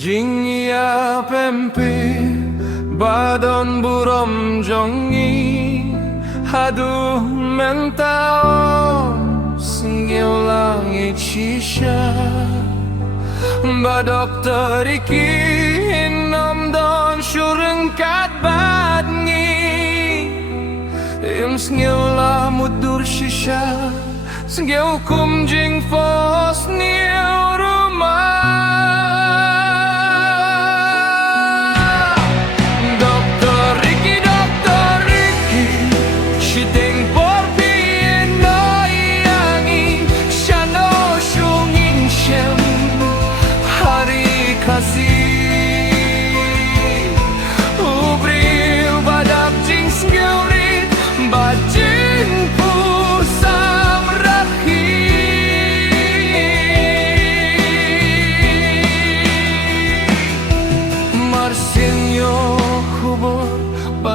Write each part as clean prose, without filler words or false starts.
Jingya pempe badon burom jongi hadu mentao singgil langit shisha ba dokter iki hinom don syureng kat badngi im singgil la mudur shisha singgil hukum jing fos niu rumah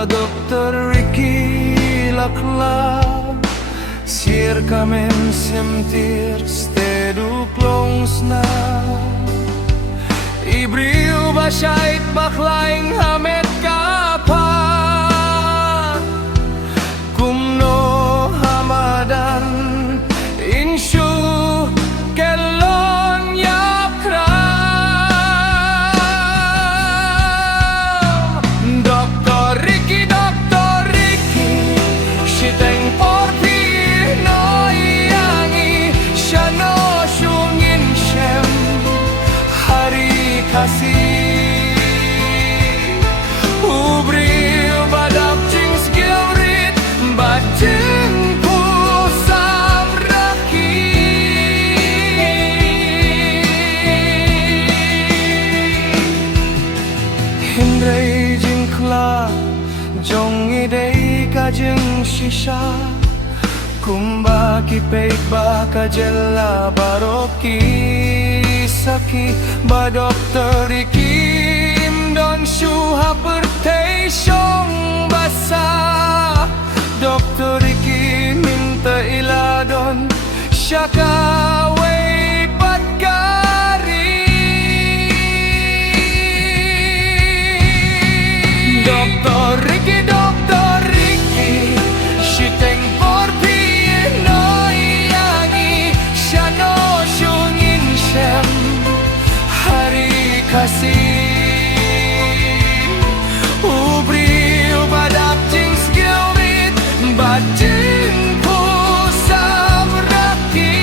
Dokter Ricky lakla Sir kamen semtir stedu klongsna Ibriu basyait baklaing hamet kapan Kumno hamadan insyu kelon yapkra Hindray jingkla jong idei kajeng shisha kumba ki peik ba kajela baroki saki ba dokter ikim don shuha pertei shong basa dokter ikim minta iladon syaka wei patkari Dokter Ricky, shiteng porpi no yangi, shano shungin shem, hari kasih, ubri ubadap jing skilrit, batin pusam raki.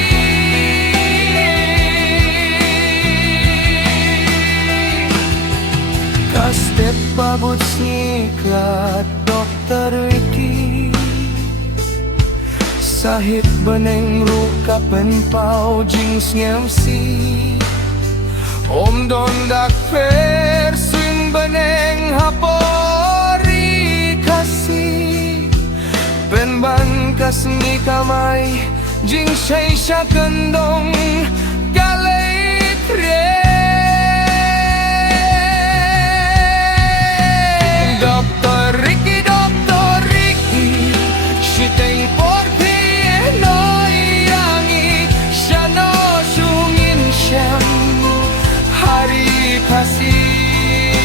Kastep babut sniklat Dokter Ricky Sahit beneng ruka penpau jings ngemsi Om don dak per swing beneng hapori kasih Penban kasni kamai jing shaisha kendong galei kre Dokter Ricky, shiteng porpi no yangi, shano shungin shem, hari kasih,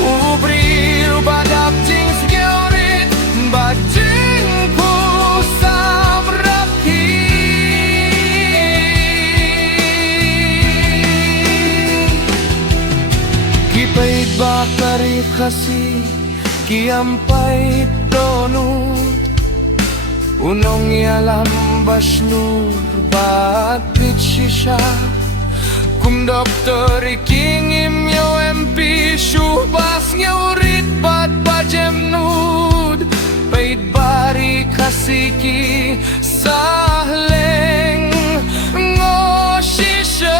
ubri ubadap jing skiorit, bajing pusam raki. Kipait bakari kasih kiampai donut unong yalam baslur batit shisha kum dokter iking imyo MP syubas ngeurit bat bajem nud pait bari kasiki sahleng ngoshisha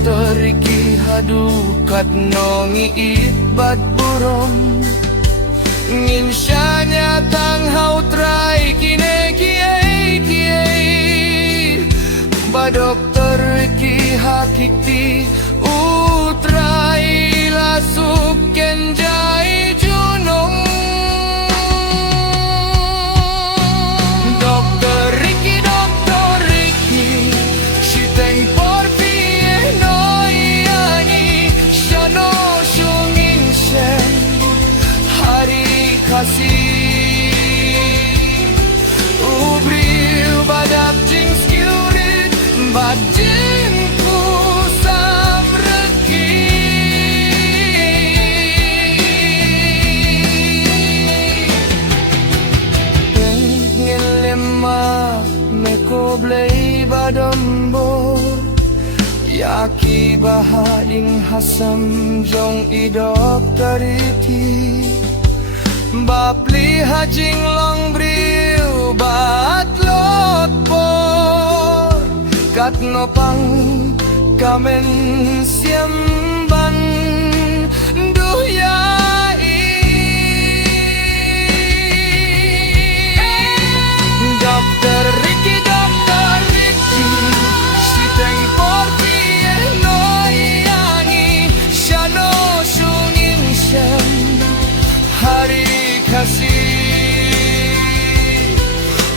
dokter iki hadukat nongi bad burom nginsyanya tang hau try kine kiai ba dokter iki hakikti utrai lasuk kenjai junong dokter iki shiteng por pie noyani shano shungin shen hari kasih ubril badap jing skilled bajin ku samreki pengen lemah meko blei badambor yaki bahading hasam jong idok tariti bapli hajing long bril bat lot por kat nopang kamen siamban duyai dokter Ricky siteng por pie noyangi shano shungin shen hari kasih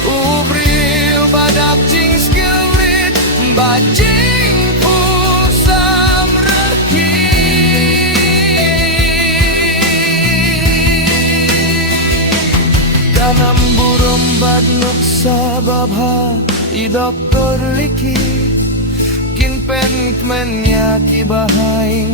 ubril badap jing skillit bajing pusam reki danam burom bad nuksa babha i doktor liki kin pen kmen ya ki bahaing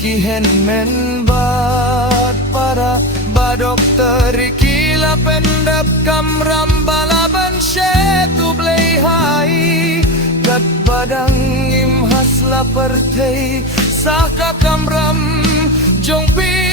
ki hen men bat para ba dokter iki la pendap kamram balaban shetu blei hai kat badang im hasla pertei saka kamram jong pi